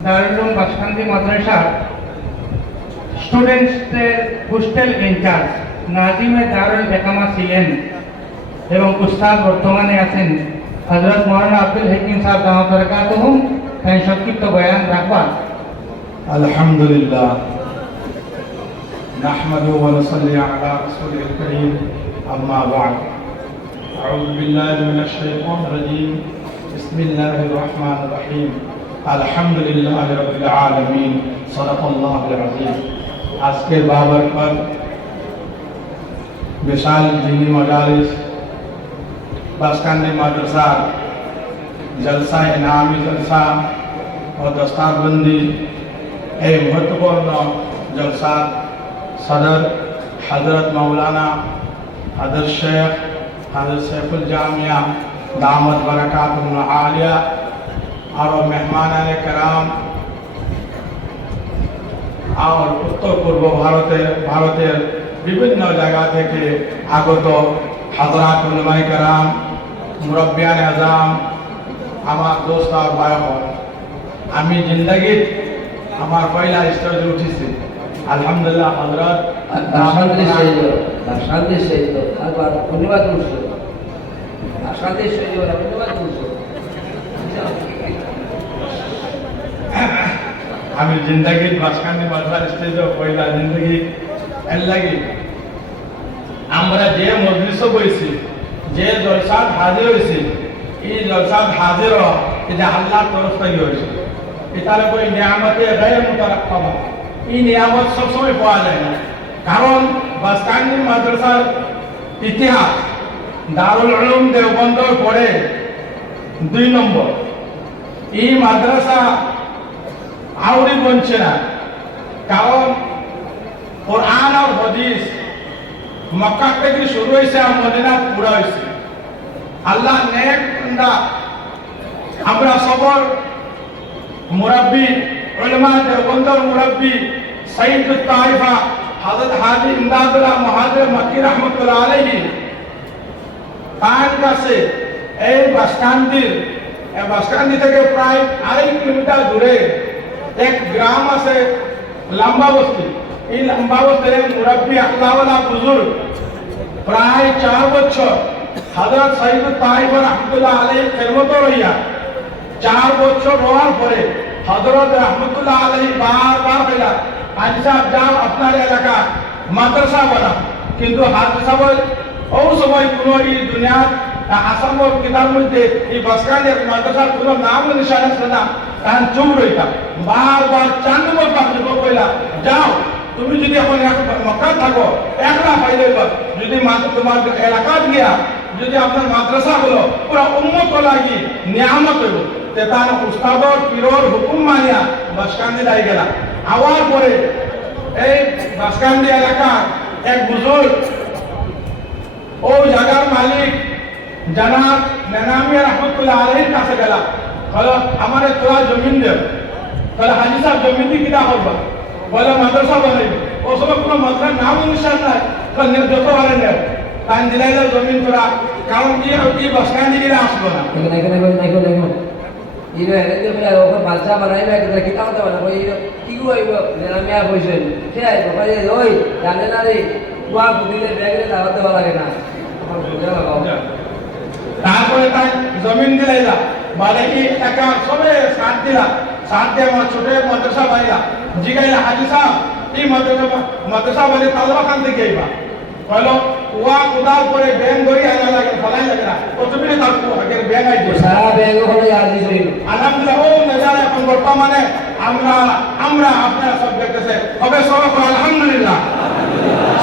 দারুল বাসকান্দি মাদ্রাসার স্টুডেন্টসদের hostel in charge নাজিমে দারুল বেকামা ছিলেন এবং উস্তাদ বর্তমানে আছেন হজরত মৌলানা আব্দুল হাকিম সাহেব দামা বরকাতুহুম তাই সংক্ষিপ্ত বয়ান রাখবার الحمد لله نحمده ونصلي على رسوله الكريم أما بعد أعوذ بالله من الشيطان الرجيم بسم الله الرحمن الرحيم الحمد لله رب العالمين صدق الله العظيم بابر বাবরকত বিশাল দিনী মজালিস باسکند مدرسہ، جلسہ انعامی جلسہ اور دستار بندی اے مہتوپورن جلسہ صدر حضرت مولانا، حضرت شیخ، حضرت سیف الجامعہ، دامت برکات العالیہ और मेहमान कराम আর উত্তর পূর্ব ভারতে ভারতের বিভিন্ন জায়গা থেকে আগত হাজরাত উলমাই কারাম মুরব্বিয়ান আজাম আমার দোস্ত আর ভাই বোন। আমি জিন্দগিত আমার পয়লা স্টেজে উঠেছি আলহামদুলিল্লাহ হজরত শান্তি সহিত শান্তি সহিত একবার ধন্যবাদ করছো শান্তি সহিত ধন্যবাদ করছো আমি জিন্দগিত মাঝখানে মাদ্রাস স্টেজে পয়লা জিন্দগি, এর লাগি আমরা যে মজলিসে বইছি, যে জলসাত হাজির হয়েছি এই জলসাত হাজির এটা আল্লাহর তরফ থেকে হয়েছে এটার কই নিয়ামতে গায়ে মুতারাক্কাবা এই নিয়ামত সবসময় পাওয়া যায় না। কারণ বাসকান্দি মাদ্রাসার ইতিহাস, দারুল উলুম দেওবন্দর পরে দুই নম্বর। এই মাদ্রাসা আউরি বনছে না। কারণ কোরআন আর হদিস মক্কা থেকে শুরু হয়েছে আর মদিনা পুরা হয়েছে। আল্লাহ নেক বান্দা। আমরা সবর মুরব্বী, উলমা দেওবন্দর মুরব্বী সঈদ তাইফা, হযরত হাজি ইমদাদুল্লাহ মুহাজির মক্কি রহমতুল্লাহ আলাইহি, তার কাছে এই বাসকান্দির বাসকান্দি থেকে প্রায় আড়াই কিলোমিটার দূরে এক গ্রাম আছে লম্বা বস্তি। এই লম্বা বস্তির মুরব্বী আল্লাহওয়ালা বুজুর্গ, প্রায় চার বছর হজরত সঈদ তাইফ রহমতুল্লাহ আলাই খেদমত রইয়া চার বছর হওয়ার পরে হজরত রহমতুল্লাহ আলাই বারবার হইলা আজ সাহেব যাও আপনার এলাকা, মাদ্রাসা বানা কিন্তু হাজি সাহেব ও সময় কোনো এই দুনিয়ার আসামের কিতাব মধ্যে এই বাসকানের মাদ্রাসার কোনো নাম নিশান আছে না তাহলে চুপ রইতা। বারবার চার নম্বর পাত্র কইলা, যাও, তুমি যদি এখন মক্কা থাকো, একলা পাইলে যদি তোমার এলাকা গিয়া, যদি আপনার মাদ্রাসা হলো, পুরা উন্মত লাগি নিয়ামত হইব। তার উস্তাদর পীরর হুকুম মানিয়া বাসকান্দি লাই গেলা। আওয়ার পরে এই বাসকান্দি এলাকা এক বুজুর্গ, ও জায়গার মালিক জানাব নেনামিয়া রহমতুল্লাহ আলহীর কাছে গেলাম। বলো আমার তোরা জমিন দে। তাহলে হাজি সাহেব জমিন দিয়ে কিনা করবা? বলে মাদ্রাসা বানাইবে। ও সময় কোনো মাদ্রাসার নাম অনুষ্ঠান নাই। তো নে যত পারে নে। তাই দিলাইলে জমিন তোরা। কারণ কি কি বসকান দিকে আসব না। এখানে এখানে দেখো দেখো ইনো এখানে বলে ওকে বালসা বানাইবে একটা কিতা কথা বলে ওই কি গো আইব নেনামিয়া কইছেন সে আইব? কই ওই জানে না রে কুয়া বুদিলে ব্যাগরে দাওয়াত দেওয়া লাগে না। আমার বুঝা লাগাও তারপরে তাই জমিন দিলাইলা মানে কি একা সবে সাথ দিলা। সাথ দিয়ে আমার ছোট মাদ্রাসা বানাইলা। জিগাইলা হাজি সাহেব এই মাদ্রাসা মাদ্রাসা বানি তালবা খান থেকে আইবা। কইলো ওয়া কুদার পরে ব্যাং ধরি আইনা লাগে ফলাই লাগে না। ও তুমি তার আগের ব্যাং আই দিয়ে সারা ব্যাগ হলো আজি জইল আলহামদুলিল্লাহ ও নজারা এখন বর্তমানে আমরা আমরা আপনারা সব দেখতেছে। হবে বলো আলহামদুলিল্লাহ।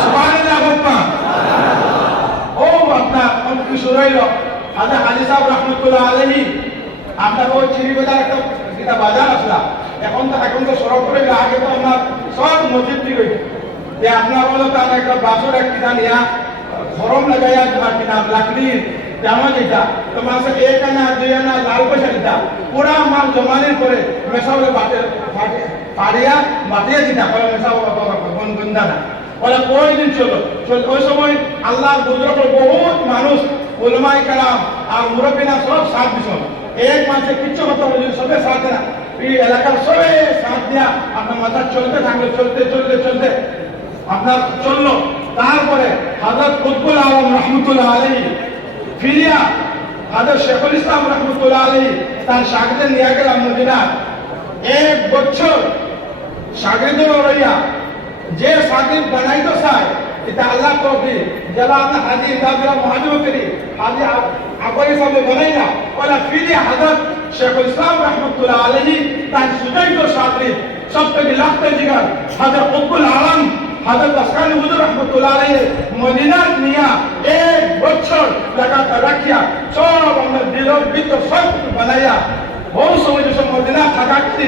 সুবহানাল্লাহ বাপ্পা। ও আপনার কি শুরু হইল? আচ্ছা হাজি সাহেব রহমতুল্লাহ আলহী আপনার ওই চিরিবাজার একটা যেটা বাজার আসলা এখন তো এখন তো সড়ক করে আগে তো আপনার সব মসজিদ দিকে হইতো। যে আপনার হলো তার একটা বাসর, এক কিনা নিয়া খরম লাগাইয়া তোমার কিনা লাকড়ির জামা যেটা তো মাসে এক আনা, দুই আনা লাল পয়সা দিতা। পুরা মাল জমানের করে মেশাবে বাটে পাড়িয়া বাটিয়ে দিতা। করে মেশাবো গন্দা না বলে ওই দিন চলো ওই সময় আল্লাহর বুজুর্গ বহুত মানুষ ওলমাই কালাম আর মুরব্বিনা সব সাথ দিছ। এক মাসে কিচ্ছু কথা বলি সবে সাথ না। এই এলাকার সবে সাথ দিয়া আপনার মাথা চলতে থাকল চলতে চলতে চলতে। আপনার চলল। তারপরে হাজরত কুতবুল আলম রহমতুল্লাহ আলী ফিরিয়া হাজরত শেখুল ইসলাম রহমতুল্লাহ আলী তার সাগরে নিয়ে গেলাম মদিনা এক বছর সাগরিদের রইয়া যে সাগরিদ বানাইতো চায় এটা আল্লাহ তৌফিক। যারা আপনার হাজি ইন্দাজরা মহাজিব করি হাজি আকবর সামনে বানাই না ওলা ফিরে হযরত শেখুল ইসলাম রহমতুল্লাহ আলাইহি, তার সুদৈব সাগরিদ সব থেকে লাখতে জিগার হযরত কুতুল আলম হযরত আসকানি হুজুর রহমতুল্লাহ আলাইহি, মদিনা নিয়া এক বছর লাগাতার রাখিয়া সব আমরা দিলর ভিতর সব বানাইয়া, বহু সময় যে সব মদিনা থাকাচ্ছি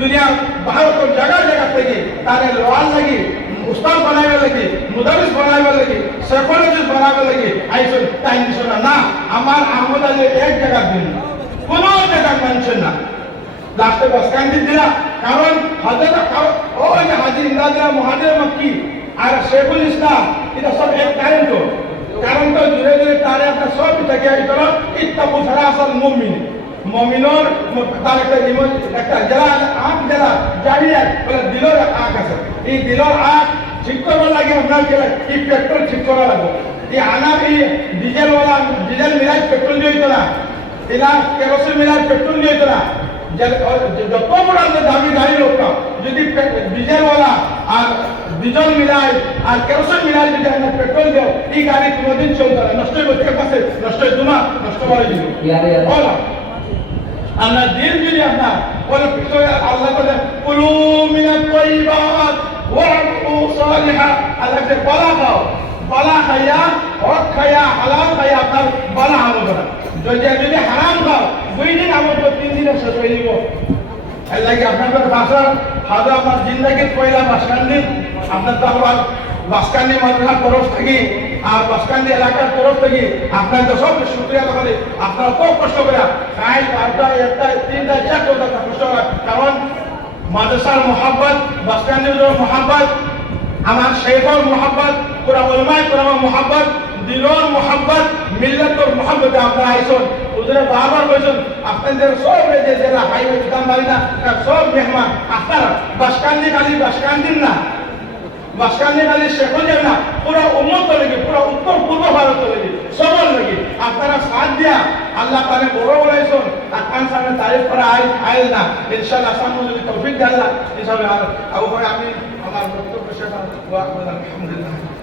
দুনিয়া ভারতের জায়গা জায়গা থেকে তারে লোয়ার লাগি উস্তাদ বানাইবার লাগি, মুদারিস বানাইবার লাগি, সাইকোলজিস্ট বানাইবার লাগি, আইসন, তাই নিশোনা না। আমার আহমদ আলী এক জায়গার দিন কোন জায়গা মানছেন না। লাস্টে বাসকান্দি দিলা কারণ হাজার ওই যে হাজির ইন্দাদিরা মহাজির মক্কি আর শেখুল ইসলাম, এটা সব এক কারণ তো। কারণ তো ধীরে ধীরে তারে আপনার সব থেকে ইত্তাবু ছাড়া আসল মুমিন। মমিনর তার একটা জীবন একটা যারা আখ যারা জাহিয়া বলে দিলর আখ আছে। এই দিলর আখ ঠিক করার লাগে আপনার গেলে এই পেট্রোল ঠিক করা লাগবে। এই আনা এই ডিজেল ওয়ালা ডিজেল মিলাই পেট্রোল দিয়ে না। এরা কেরোসিন মিলাই পেট্রোল দিয়ে না। যে- যত বড় দামি গাড়ি লোকটা যদি ডিজেল ওয়ালা আর ডিজেল মিলাই আর কেরোসিন মিলাই যদি আমরা পেট্রোল দেও এই গাড়ি কোনোদিন চলতে না। নষ্ট হইব ঠিক আছে? নষ্ট নষ্ট হয়ে যাবে ইয়ারে ইয়ারে। বলো। আমরা দিন যদি আপনার পিছনে আল্লাহ বলে, কুলু মিনাত তাইয়িবাত ওয়া'মালু সালিহা। আল্লাহ যে বলা খাও, বলা খাইয়া, হক খাইয়া, হালাল খাইয়া আপনার বলা আমল করা। যদি যদি হারাম খাও, দুই দিন আমল তো তিন দিনে শেষ হয়ে এর লাগে আপনাদের ভাষা হাজার আপনার জিন্দগির পয়লা বাসকান্দি, আপনার তো আবার বাসকান্দি মাদ্রাসার তরফ থেকে আর বাসকান্দি এলাকার তরফ থেকে আপনার তো সব শুক্রিয়া করে। আপনারা খুব কষ্ট করে খাই পাঁচটা একটা তিনটা চারটা কথা কষ্ট করে কারণ মাদ্রাসার মোহাব্বত বাসকান্দির মোহাব্বত, আমার শেখর মোহাব্বত পুরা উলমায় পুরামা মোহাব্বত দিলর মোহাব্বত, মিল্লাতর মোহাব্বত আপনারা আইসন। ওদের বারবার বলছেন, আপনাদের সব যে যারা হাইওয়ে দোকান বাড়ি না সব মেহমান, আপনারা বাসকান্দি খালি বাসকান্দির না। খালি শেখর যাবে না, পুরা উন্নত লেগে পুরা উত্তর পূর্ব ভারত লেগে সবল লেগে আপনারা সাথ দিয়া আল্লাহ তাহলে বড় বলাইছেন আপনার সামনে তারিফ করা আইল আইল না। ইনশাআল্লাহ সামনে যদি তৌফিক দেয় আল্লাহ হিসাবে আর। আমি আমার বক্তব্য শেষ আলহামদুলিল্লাহ।